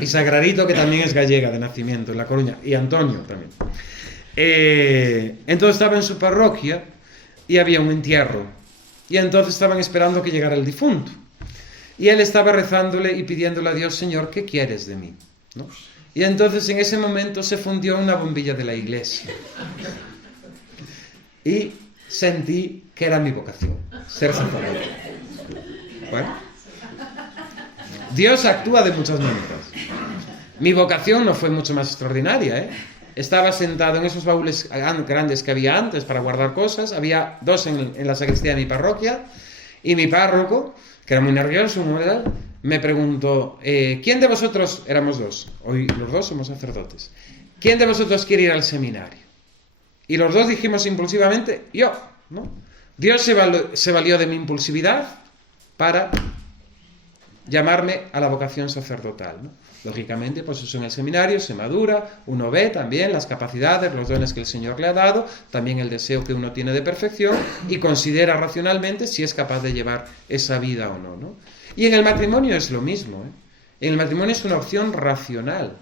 Y Sagrarito, que también es gallega de nacimiento, en La Coruña, y Antonio también. Entonces estaba en su parroquia y había un entierro. Y entonces estaban esperando que llegara el difunto. Y él estaba rezándole y pidiéndole a Dios: Señor, ¿qué quieres de mí? ¿No? Y entonces en ese momento se fundió una bombilla de la iglesia. Y sentí que era mi vocación, ser sacerdote. ¿Bueno? Dios actúa de muchas maneras. Mi vocación no fue mucho más extraordinaria, ¿eh? Estaba sentado en esos baúles grandes que había antes para guardar cosas. Había dos en la sacristía de mi parroquia. Y mi párroco, que era muy nervioso, me preguntó: ¿quién de vosotros, éramos dos, hoy los dos somos sacerdotes, ¿quién de vosotros quiere ir al seminario? Y los dos dijimos impulsivamente: yo, ¿no? Dios se valió de mi impulsividad para llamarme a la vocación sacerdotal, ¿no? Lógicamente, pues eso en el seminario se madura, uno ve también las capacidades, los dones que el Señor le ha dado, también el deseo que uno tiene de perfección, y considera racionalmente si es capaz de llevar esa vida o no, ¿no? Y en el matrimonio es lo mismo, ¿eh? En el matrimonio es una opción racional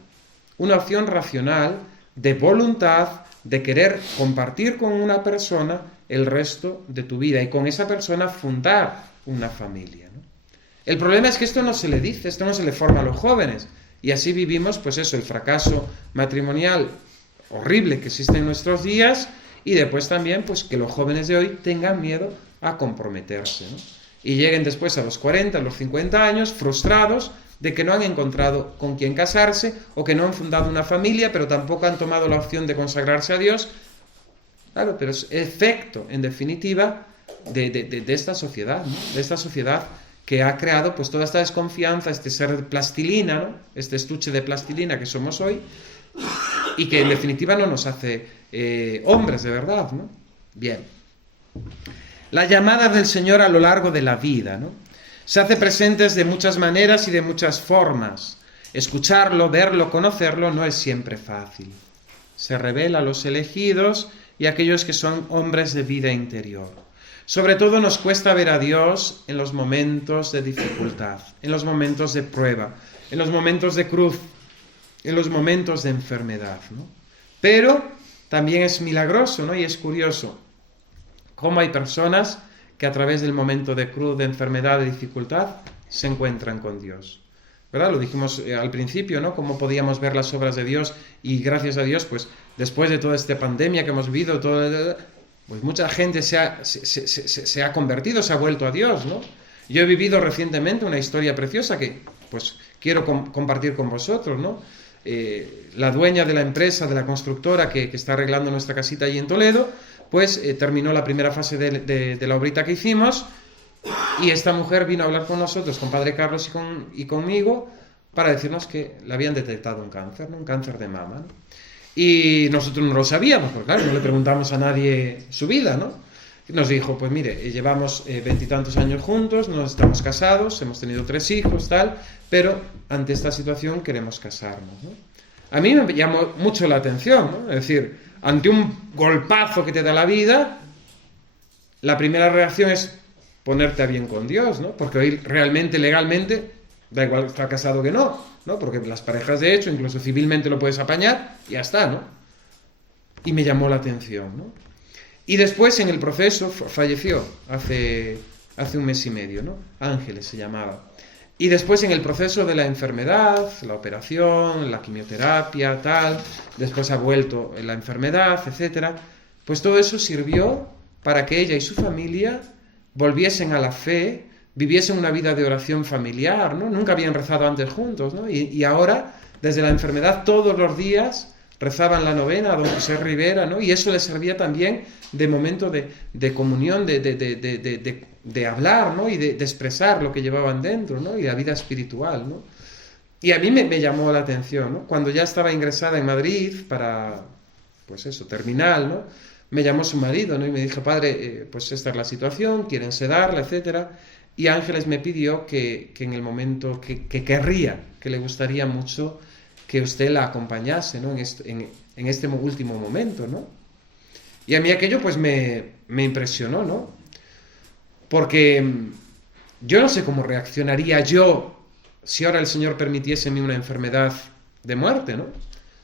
de voluntad, de querer compartir con una persona el resto de tu vida y con esa persona fundar una familia, ¿no? El problema es que esto no se le dice, esto no se le forma a los jóvenes, y así vivimos, pues eso, el fracaso matrimonial horrible que existe en nuestros días, y después también pues que los jóvenes de hoy tengan miedo a comprometerse, ¿no? Y lleguen después a los 40, a los 50 años frustrados de que no han encontrado con quién casarse, o que no han fundado una familia, pero tampoco han tomado la opción de consagrarse a Dios. Claro, pero es efecto, en definitiva, de esta sociedad, ¿no? De esta sociedad que ha creado pues toda esta desconfianza, este ser de plastilina, ¿no? Este estuche de plastilina que somos hoy, y que en definitiva no nos hace hombres de verdad, ¿no? Bien. La llamada del Señor a lo largo de la vida, ¿no? Se hace presentes de muchas maneras y de muchas formas. Escucharlo, verlo, conocerlo no es siempre fácil. Se revela a los elegidos y a aquellos que son hombres de vida interior. Sobre todo nos cuesta ver a Dios en los momentos de dificultad, en los momentos de prueba, en los momentos de cruz, en los momentos de enfermedad, ¿no? Pero también es milagroso, ¿no? Y es curioso cómo hay personas que a través del momento de cruz, de enfermedad, de dificultad, se encuentran con Dios, ¿verdad? Lo dijimos al principio, ¿no? Cómo podíamos ver las obras de Dios, y gracias a Dios, pues después de toda esta pandemia que hemos vivido, pues mucha gente se ha convertido, se ha vuelto a Dios, ¿no? Yo he vivido recientemente una historia preciosa que pues quiero compartir con vosotros, ¿no? La dueña de la empresa, de la constructora que está arreglando nuestra casita allí en Toledo, pues terminó la primera fase de la obrita que hicimos, y esta mujer vino a hablar con nosotros, con Padre Carlos y conmigo, para decirnos que le habían detectado un cáncer, ¿no? Un cáncer de mama, ¿no? Y nosotros no lo sabíamos, porque claro, no le preguntamos a nadie su vida, ¿no? Nos dijo: pues mire, llevamos 20 y tantos años juntos, no estamos casados, hemos tenido 3 hijos, tal, pero ante esta situación queremos casarnos, ¿no? A mí me llamó mucho la atención, ¿no? Es decir, ante un golpazo que te da la vida, la primera reacción es ponerte a bien con Dios, ¿no? Porque hoy realmente, legalmente, da igual estar casado que no, porque las parejas, de hecho, incluso civilmente lo puedes apañar y ya está, ¿no? Y me llamó la atención, ¿no? Y después en el proceso falleció hace 1 mes y medio, ¿no? Ángeles se llamaba. Y después en el proceso de la enfermedad, la operación, la quimioterapia, tal, después ha vuelto la enfermedad, etcétera, pues todo eso sirvió para que ella y su familia volviesen a la fe, viviesen una vida de oración familiar, ¿no? Nunca habían rezado antes juntos, ¿no? Y ahora, desde la enfermedad, todos los días rezaban la novena a don José Rivera, ¿no? Y eso les servía también de momento de comunión, de hablar, ¿no? Y de expresar lo que llevaban dentro, ¿no? Y la vida espiritual, ¿no? Y a mí me llamó la atención, ¿no? Cuando ya estaba ingresada en Madrid para, pues eso, terminal, ¿no? Me llamó su marido, ¿no? Y me dijo: padre, pues esta es la situación, quieren sedarla, etcétera. Y Ángeles me pidió que en el momento que querría, que le gustaría mucho que usted la acompañase, ¿no? En este último momento, ¿no? Y a mí aquello pues me impresionó, ¿no? Porque yo no sé cómo reaccionaría yo si ahora el Señor permitiese en mí una enfermedad de muerte, ¿no?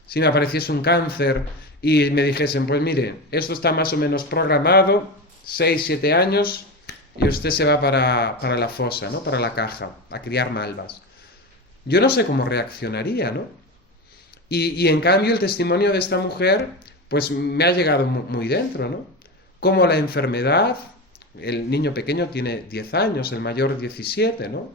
Si me apareciese un cáncer y me dijesen, pues mire, esto está más o menos programado, 6, 7 años, y usted se va para la fosa, ¿no? Para la caja, a criar malvas. Yo no sé cómo reaccionaría, ¿no? Y en cambio el testimonio de esta mujer, pues me ha llegado muy dentro, ¿no? Como la enfermedad, el niño pequeño tiene 10 años, el mayor 17, ¿no?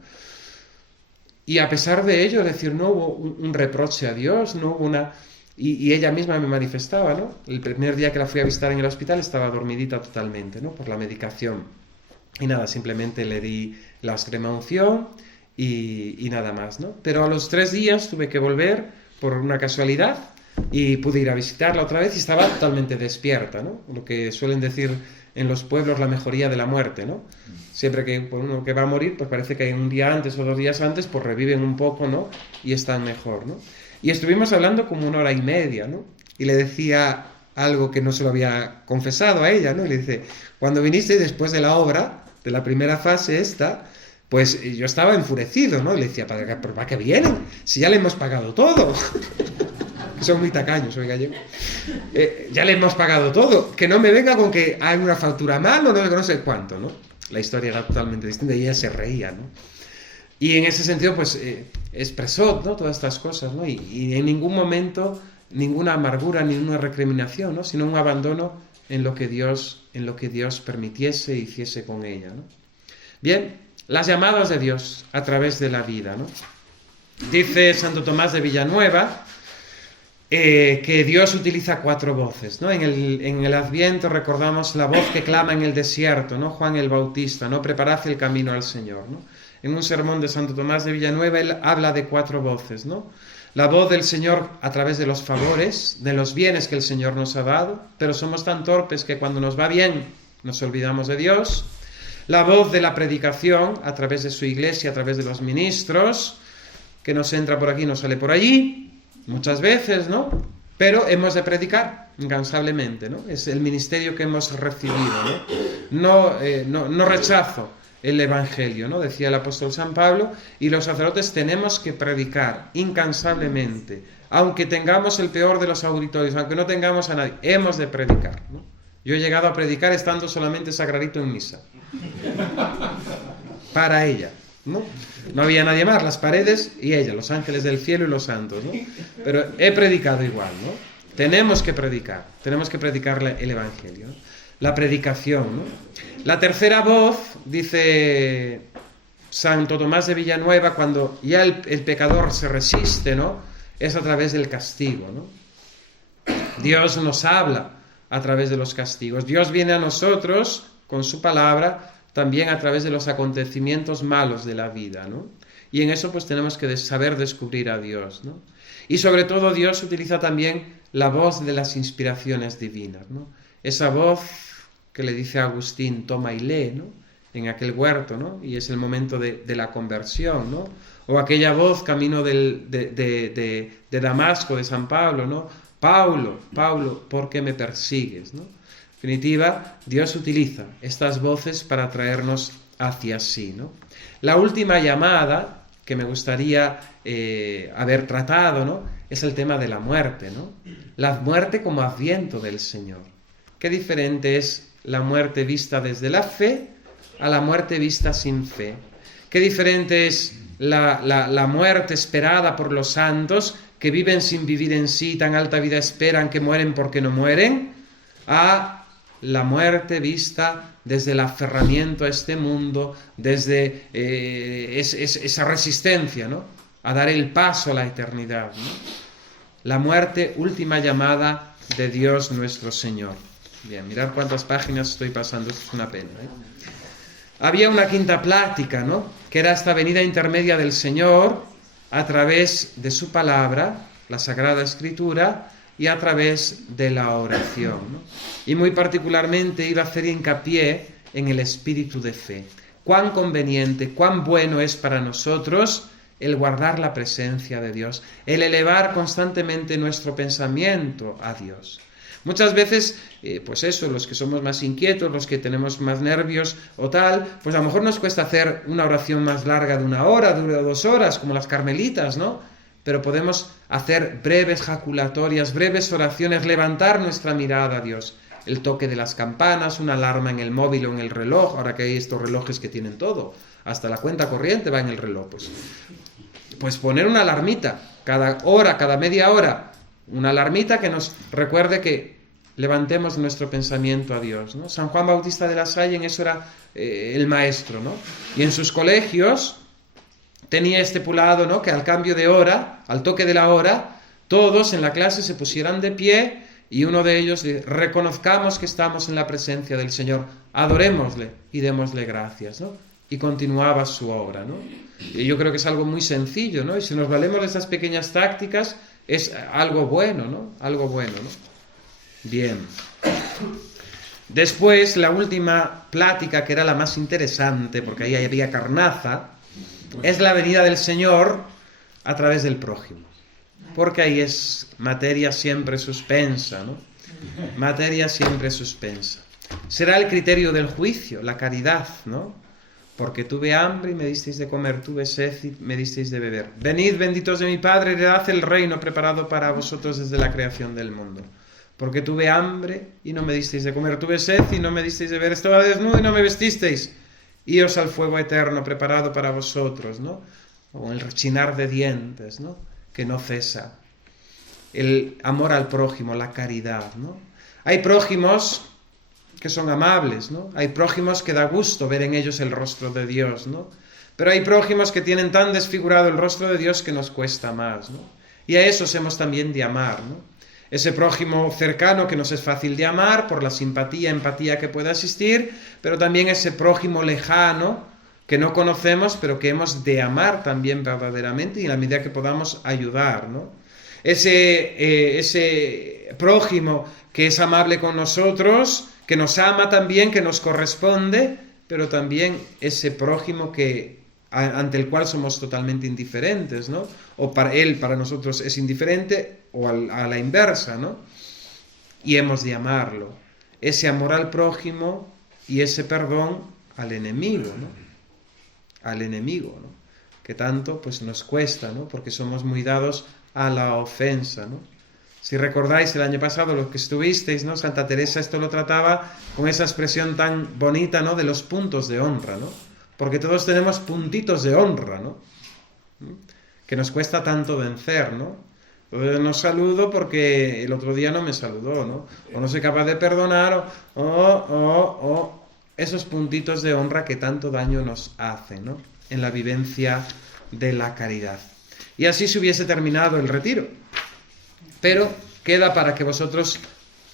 Y a pesar de ello, es decir, no hubo un reproche a Dios, no hubo una... Y ella misma me manifestaba, ¿no? El primer día que la fui a visitar en el hospital estaba dormidita totalmente, ¿no? Por la medicación. Y nada, simplemente le di la extrema unción y nada más, ¿no? Pero a los 3 días tuve que volver por una casualidad y pude ir a visitarla otra vez y estaba totalmente despierta, ¿no? Lo que suelen decir en los pueblos la mejoría de la muerte, ¿no? Siempre que uno que va a morir, pues parece que un día antes o 2 días antes, pues reviven un poco, ¿no? Y están mejor, ¿no? Y estuvimos hablando como 1 hora y media, ¿no? Y le decía algo que no se lo había confesado a ella, ¿no? Y le dice, cuando viniste después de la obra, de la primera fase esta, pues yo estaba enfurecido, ¿no? Y le decía, ¿para qué vienen? Si ya le hemos pagado todo. Son muy tacaños, soy gallego. Ya le hemos pagado todo. Que no me venga con que hay una factura mal o no sé cuánto, ¿no? La historia era totalmente distinta y ella se reía, ¿no? Y en ese sentido, pues, expresó, ¿no? Todas estas cosas, ¿no? Y en ningún momento, ninguna amargura, ninguna recriminación, ¿no? Sino un abandono en lo que Dios permitiese e hiciese con ella, ¿no? Bien, las llamadas de Dios a través de la vida, ¿no? Dice Santo Tomás de Villanueva que Dios utiliza 4 voces, ¿no? En el Adviento recordamos la voz que clama en el desierto, ¿no? Juan el Bautista, ¿no? Preparad el camino al Señor, ¿no? En un sermón de Santo Tomás de Villanueva él habla de 4 voces, ¿no? La voz del Señor a través de los favores, de los bienes que el Señor nos ha dado, pero somos tan torpes que cuando nos va bien nos olvidamos de Dios. La voz de la predicación a través de su iglesia, a través de los ministros, que nos entra por aquí, nos sale por allí, muchas veces, ¿no? Pero hemos de predicar incansablemente, ¿no? Es el ministerio que hemos recibido, ¿no? No rechazo el Evangelio, ¿no? Decía el apóstol San Pablo, y los sacerdotes tenemos que predicar incansablemente, aunque tengamos el peor de los auditorios, aunque no tengamos a nadie, hemos de predicar, ¿no? Yo he llegado a predicar estando solamente sagradito en misa, para ella, ¿no? No había nadie más, las paredes y ella, los ángeles del cielo y los santos, ¿no? Pero he predicado igual, ¿no? Tenemos que predicar el Evangelio, ¿no? La predicación, ¿no? La tercera voz, dice Santo Tomás de Villanueva, cuando ya el pecador se resiste, ¿no? Es a través del castigo, ¿no? Dios nos habla a través de los castigos. Dios viene a nosotros con su palabra también a través de los acontecimientos malos de la vida, ¿no? Y en eso pues tenemos que saber descubrir a Dios, ¿no? Y sobre todo Dios utiliza también la voz de las inspiraciones divinas, ¿no? Esa voz que le dice a Agustín, toma y lee, ¿no? En aquel huerto, ¿no? Y es el momento de la conversión, ¿no? O aquella voz camino de Damasco, de San Pablo, ¿no? Paulo, ¿por qué me persigues?, ¿no? En definitiva, Dios utiliza estas voces para traernos hacia sí, ¿no? La última llamada que me gustaría haber tratado, ¿no? Es el tema de la muerte, ¿no? La muerte como adviento del Señor. Qué diferente es la muerte vista desde la fe a la muerte vista sin fe. Qué diferente es la muerte esperada por los santos que viven sin vivir en sí, tan alta vida esperan que mueren porque no mueren, a la muerte vista desde el aferramiento a este mundo, desde esa resistencia, ¿no? A dar el paso a la eternidad, ¿no? La muerte, última llamada de Dios nuestro Señor. Bien, mirad cuántas páginas estoy pasando, esto es una pena, ¿eh? Había una quinta plática, ¿no? Que era esta venida intermedia del Señor a través de su palabra, la Sagrada Escritura, y a través de la oración, ¿no? Y muy particularmente iba a hacer hincapié en el espíritu de fe. Cuán conveniente, cuán bueno es para nosotros el guardar la presencia de Dios, el elevar constantemente nuestro pensamiento a Dios. Muchas veces, pues eso, los que somos más inquietos, los que tenemos más nervios o tal, pues a lo mejor nos cuesta hacer una oración más larga de 1 hora, de 2 horas, como las carmelitas, ¿no? Pero podemos hacer breves jaculatorias, breves oraciones, levantar nuestra mirada a Dios. El toque de las campanas, una alarma en el móvil o en el reloj, ahora que hay estos relojes que tienen todo, hasta la cuenta corriente va en el reloj, pues poner una alarmita, cada hora, cada media hora, una alarmita que nos recuerde que levantemos nuestro pensamiento a Dios, ¿no? San Juan Bautista de la Salle en eso era el maestro, ¿no? Y en sus colegios tenía estipulado, ¿no?, que al cambio de hora, al toque de la hora, todos en la clase se pusieran de pie y uno de ellos reconozcamos que estamos en la presencia del Señor, adorémosle y démosle gracias, ¿no? Y continuaba su obra, ¿no? Y yo creo que es algo muy sencillo, ¿no? Y si nos valemos de esas pequeñas tácticas, es algo bueno, ¿no? Algo bueno, ¿no? Bien. Después, la última plática, que era la más interesante, porque ahí había carnaza, es la venida del Señor a través del prójimo. Porque ahí es materia siempre suspensa, ¿no? Materia siempre suspensa. Será el criterio del juicio, la caridad, ¿no? Porque tuve hambre y me disteis de comer, tuve sed y me disteis de beber. Venid, benditos de mi Padre, heredad el reino preparado para vosotros desde la creación del mundo. Porque tuve hambre y no me disteis de comer, tuve sed y no me disteis de beber, estaba desnudo y no me vestisteis. Ios al fuego eterno preparado para vosotros, ¿no? O el rechinar de dientes, ¿no?, que no cesa. El amor al prójimo, la caridad, ¿no? Hay prójimos que son amables, ¿no? Hay prójimos que da gusto ver en ellos el rostro de Dios, ¿no? Pero hay prójimos que tienen tan desfigurado el rostro de Dios que nos cuesta más, ¿no? Y a esos hemos también de amar, ¿no? Ese prójimo cercano que nos es fácil de amar por la simpatía, empatía que pueda existir, pero también ese prójimo lejano que no conocemos, pero que hemos de amar también verdaderamente y en la medida que podamos ayudar, ¿no? Ese prójimo que es amable con nosotros, que nos ama también, que nos corresponde, pero también ese prójimo ante el cual somos totalmente indiferentes, ¿no? O para nosotros es indiferente, o a la inversa, ¿no? Y hemos de amarlo. Ese amor al prójimo y ese perdón al enemigo, ¿no? Al enemigo, ¿no? Que tanto pues nos cuesta, ¿no? Porque somos muy dados a la ofensa, ¿no? Si recordáis el año pasado, los que estuvisteis, ¿no? Santa Teresa esto lo trataba con esa expresión tan bonita, ¿no?, de los puntos de honra, ¿no? Porque todos tenemos puntitos de honra, ¿no? Que nos cuesta tanto vencer, ¿no? No saludo porque el otro día no me saludó, ¿no? O no soy capaz de perdonar, o esos puntitos de honra que tanto daño nos hacen, ¿no?, en la vivencia de la caridad. Y así se hubiese terminado el retiro. Pero queda para que vosotros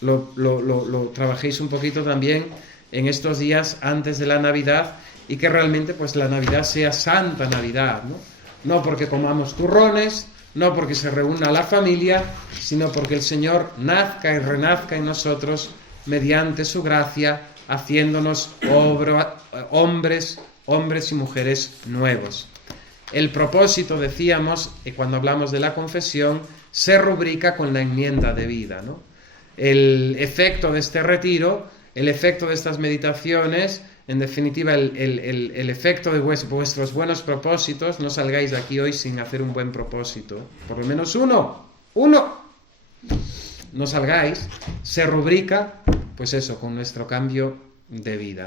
lo trabajéis un poquito también en estos días antes de la Navidad y que realmente pues la Navidad sea Santa Navidad, ¿no? No porque comamos turrones, no porque se reúna la familia, sino porque el Señor nazca y renazca en nosotros mediante su gracia, haciéndonos hombres y mujeres nuevos. El propósito, decíamos, cuando hablamos de la confesión, se rubrica con la enmienda de vida, ¿no? El efecto de este retiro, el efecto de estas meditaciones, en definitiva, el efecto de vuestros buenos propósitos, no salgáis de aquí hoy sin hacer un buen propósito, por lo menos uno, no salgáis, se rubrica, pues eso, con nuestro cambio de vida.